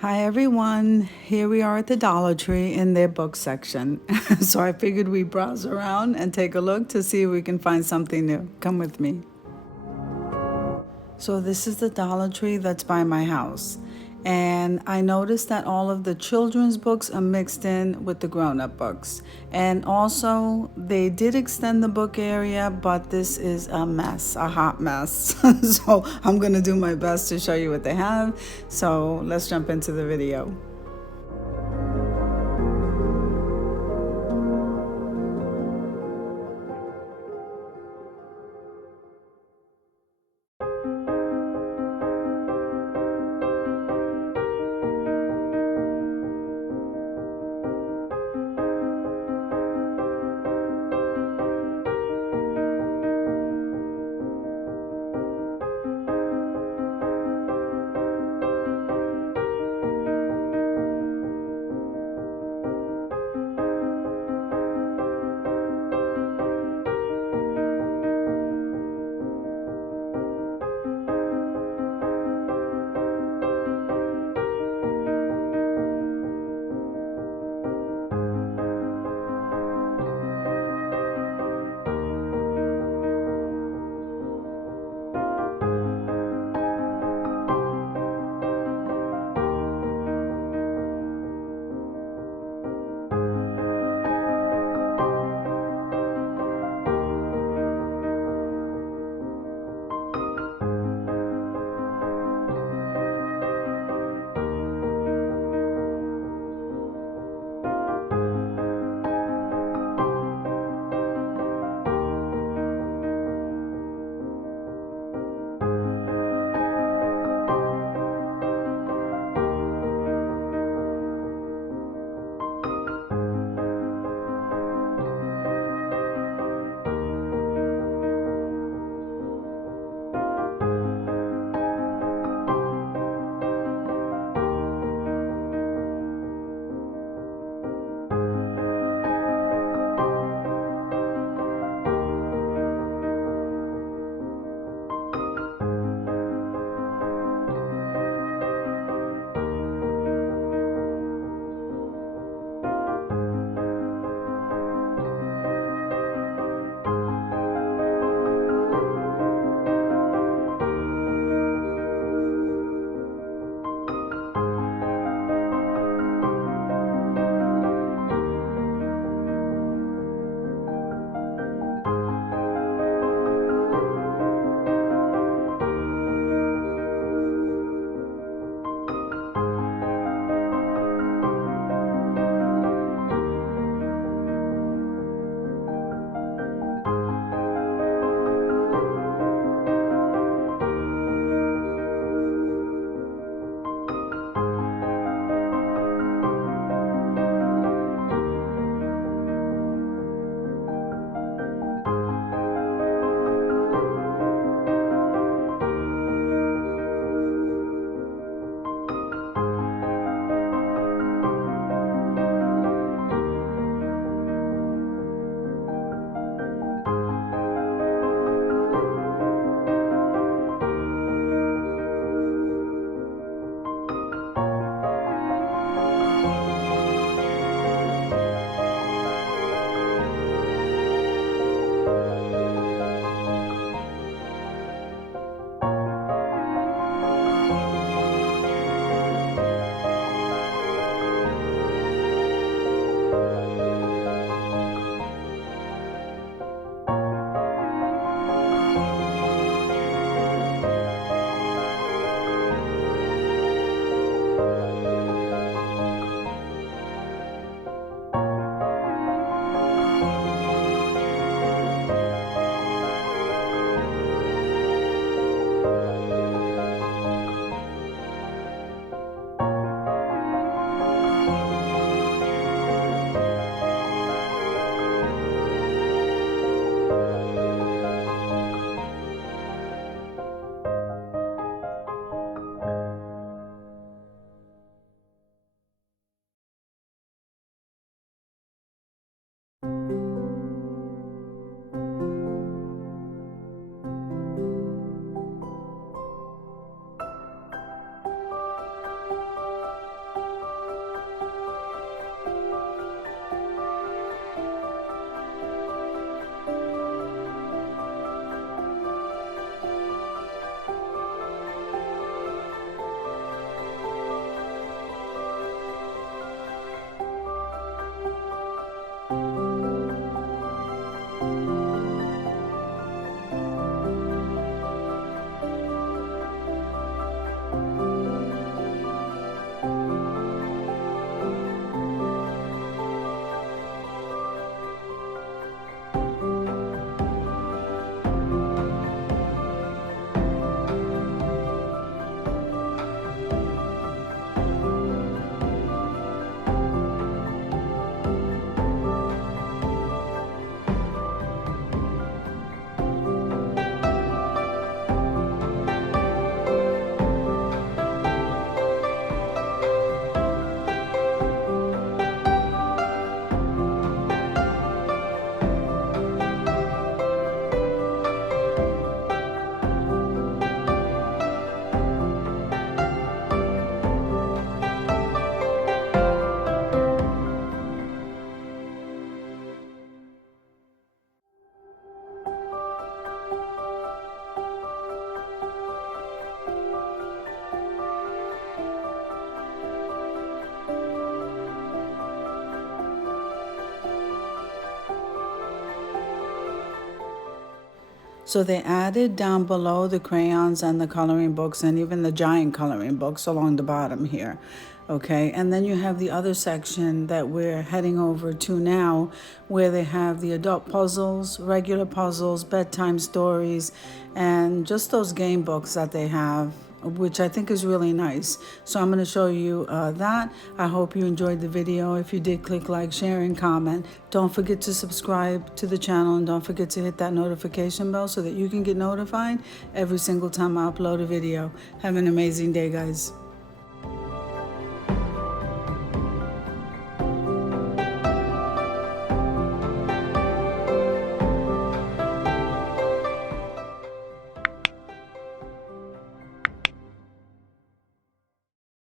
Hi everyone, here we are at the Dollar Tree in their book section. So I figured we'd browse around and take a look to see if we can find something new. Come with me. So this is the Dollar Tree that's by my house. And I noticed that all of the children's books are mixed in with the grown-up books. And also, they did extend the book area, but this is a mess, a hot mess. So I'm gonna do my best to show you what they have. So let's jump into the video. So they added down below the crayons and the coloring books and even the giant coloring books along the bottom here. Okay, and then you have the other section that we're heading over to now, where they have the adult puzzles, regular puzzles, bedtime stories, and just those game books that they have, which I think is really nice. So I'm going to show you that. I hope you enjoyed the video. If you did, click like, share, and comment. Don't forget to subscribe to the channel, and don't forget to hit that notification bell so that you can get notified every single time I upload a video. Have an amazing day, guys.